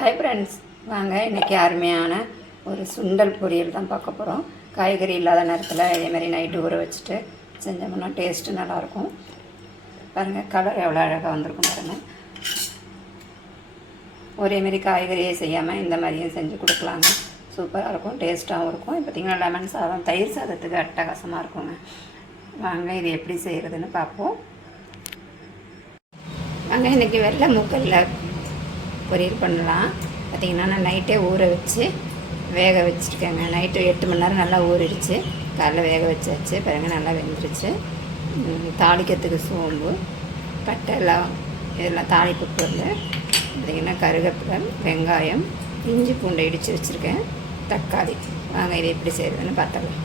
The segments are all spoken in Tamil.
ஹாய் ஃப்ரெண்ட்ஸ் வாங்க இன்றைக்கி அருமையான ஒரு சுண்டல் பொரியல் தான் பார்க்க போகிறோம் காய்கறி இல்லாத நேரத்தில் இதேமாரி நைட்டு ஊற வச்சுட்டு செஞ்சோம்னா டேஸ்ட்டு நல்லாயிருக்கும். பாருங்கள் கலர் எவ்வளோ அழகாக வந்திருக்கும் பாருங்கள் ஒரேமாரி காய்கறியே செய்யாமல் இந்த மாதிரியும் செஞ்சு கொடுக்கலாங்க. சூப்பராக இருக்கும் டேஸ்ட்டாகவும் இருக்கும். இப்போ பார்த்திங்கன்னா லெமன் சாதம் தயிர் சாதத்துக்கு அட்டகாசமாக இருக்குங்க. வாங்க இது எப்படி செய்கிறதுன்னு பார்ப்போம். வாங்க இன்றைக்கி வெள்ளை மூக்கல்ல பொரியல் பண்ணலாம். பார்த்திங்கன்னா நான் நைட்டே ஊற வச்சு வேக வச்சுருக்கேங்க. நைட்டு எட்டு மணி நேரம் நல்லா ஊறிடுச்சு. காலைல வேக வச்சாச்சு. பிறகு நல்லா வெந்துருச்சு. தாளிக்கிறதுக்கு சோம்பு பட்டை எல்லாம் இதெல்லாம் தாளிப்பு பொருள். பார்த்திங்கன்னா கருவேப்பிலை வெங்காயம் இஞ்சி பூண்டை இடித்து வச்சுருக்கேன். தக்காளி. வாங்க இதை எப்படி செய்கிறதுன்னு பார்த்தலாம்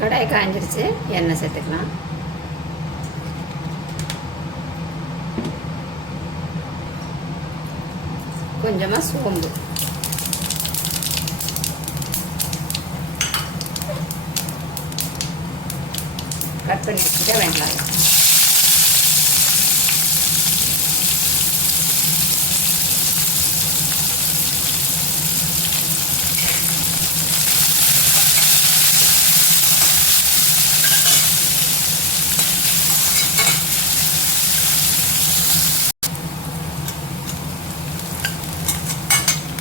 கடாய் காஞ்சிருச்சு. எண்ணெய் சேர்த்துக்கலாம். கொஞ்சமாக சோம்பு. கட் பண்ணி வச்சுக்க வெங்காயம்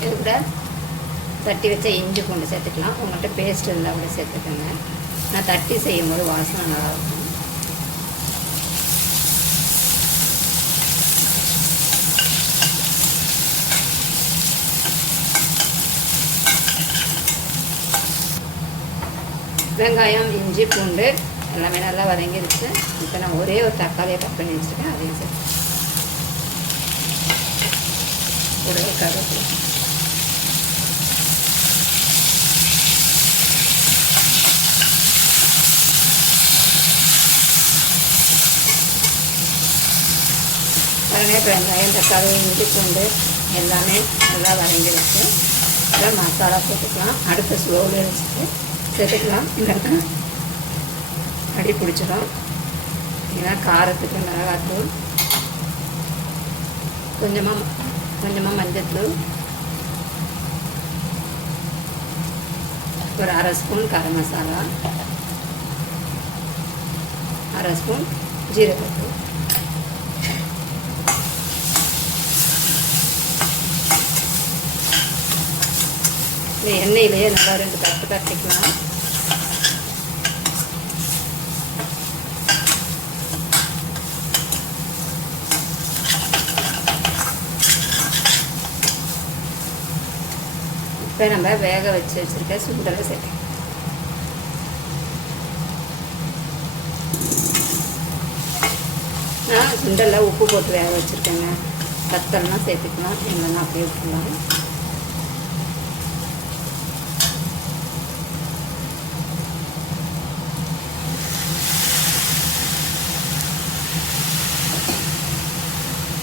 இது கூட தட்டி வச்ச இஞ்சி பூண்டு சேர்த்துக்கலாம். உங்கள்கிட்ட பேஸ்ட் இருந்தால் கூட சேர்த்துக்கோங்க. நான் தட்டி செய்யும் போது வாசனை நல்லாயிருக்கும். வெங்காயம் இஞ்சி பூண்டு எல்லாமே நல்லா வதங்கிருச்சு. இப்போ நான் ஒரே ஒரு தக்காளியை கட் பண்ணி வச்சுருக்கேன். அதையும் சேர்த்து கூடவே கருவேப்பிலை. பாருங்க இப்போ வெங்காயம் தக்காளி இஞ்சி பூண்டு எல்லாமே நல்லா வதங்கிடுச்சு அப்புறம் மசாலா போட்டுக்கலாம். அடுப்பு ஸ்லோவில் வச்சுட்டு சேர்த்துக்கலாம் இல்லைன்னா அடி பிடிச்சிடும். ஏன்னா காரத்துக்கு மிளகாத்தூள் கொஞ்சமாக கொஞ்சமாக மஞ்சத்தூள் ஒரு அரை ஸ்பூன் கரம் மசாலா அரை ஸ்பூன் ஜீரகத்தூள். எண்ணெயிலேயே நல்லா ரெண்டு தட்டு தட்டிக்கலாம். இப்போ நம்ம வேக வச்சு வச்சுருக்க சுண்டலை சேர்த்து நான் சுண்டலில் உப்பு போட்டு வேக வச்சுருக்கேங்க. கத்தல்லாம் சேர்த்துக்கலாம். இல்லைன்னா அப்படியே விட்டுலாம்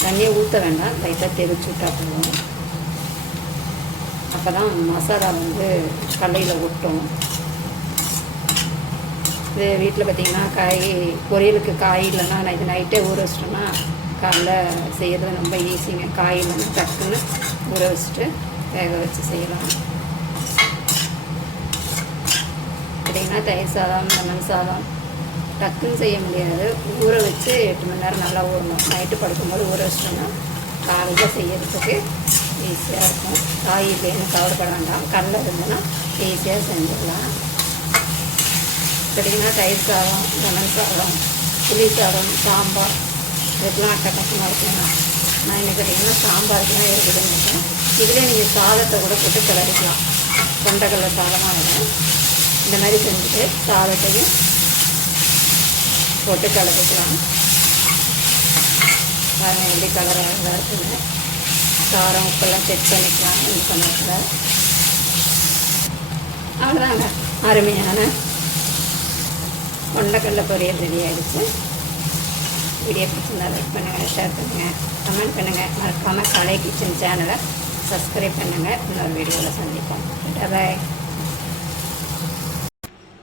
தண்ணியை ஊற்ற வேண்டாம். லைட்டாக தெரிச்சு விட்டா போதும். அப்போ தான் மசாலா வந்து கல்லையில் ஒட்டும் இது வீட்டில் பார்த்தீங்கன்னா காய் பொரியலுக்கு காய் இல்லைன்னா நான் இது நைட்டே ஊற வச்சிட்டோன்னா காலைல செய்கிறது ரொம்ப ஈஸிங்க. காய் இல்லைன்னா டக்குன்னு ஊற வச்சுட்டு வேக வச்சு செய்யலாம். பார்த்தீங்கன்னா தயிர் சாதம் லெமன் சாதம் டக்குன்னு செய்ய முடியாது. ஊற வச்சு எட்டு மணி நேரம் நல்லா ஊறணும். நைட்டு படுக்கும்போது ஊற வச்சிட்டோம்னா காலையில் செய்யறதுக்கு ஈஸியாக இருக்கும். காய் இல்லைன்னு கவலைப்பட வேண்டாம். கடலை இருந்ததுன்னா ஈஸியாக செஞ்சிடலாம். பார்த்தீங்கன்னா தயிர் சாதம் லெமன் சாதம் புளி சாதம் சாம்பார். இதுக்கெல்லாம் அட்டகாசமாக இருக்குங்க நான் என்ன கேட்டிங்கன்னா சாம்பாருக்குலாம் இருக்குதுன்னு இருக்கேன் இதிலே நீங்கள் சாதத்தை கூட போட்டு கிளறிக்கலாம். கொண்டக்கடலை சாதமாக இருக்கும் இந்த மாதிரி செஞ்சுட்டு சாதத்தையும் போட்டு கலந்துக்கலாம். பாருங்கள் எப்படி கலர் அழகாக இருக்குங்க காரம் உப்பெல்லாம் செக் பண்ணிக்கலாம். இந்த சமயத்தில் அவ்வளோதாங்க அருமையான கொண்டக்கடலை பொரியல் ரெடி ஆகிடுச்சு வீடியோ பிடிச்சிருந்தா லைக் பண்ணுங்கள் ஷேர் பண்ணுங்கள் கமெண்ட் பண்ணுங்கள் மறக்காமல் கலை கிச்சன் சேனலை சப்ஸ்கிரைப் பண்ணுங்கள் இன்னொரு வீடியோவில் சந்திப்போம். பாய்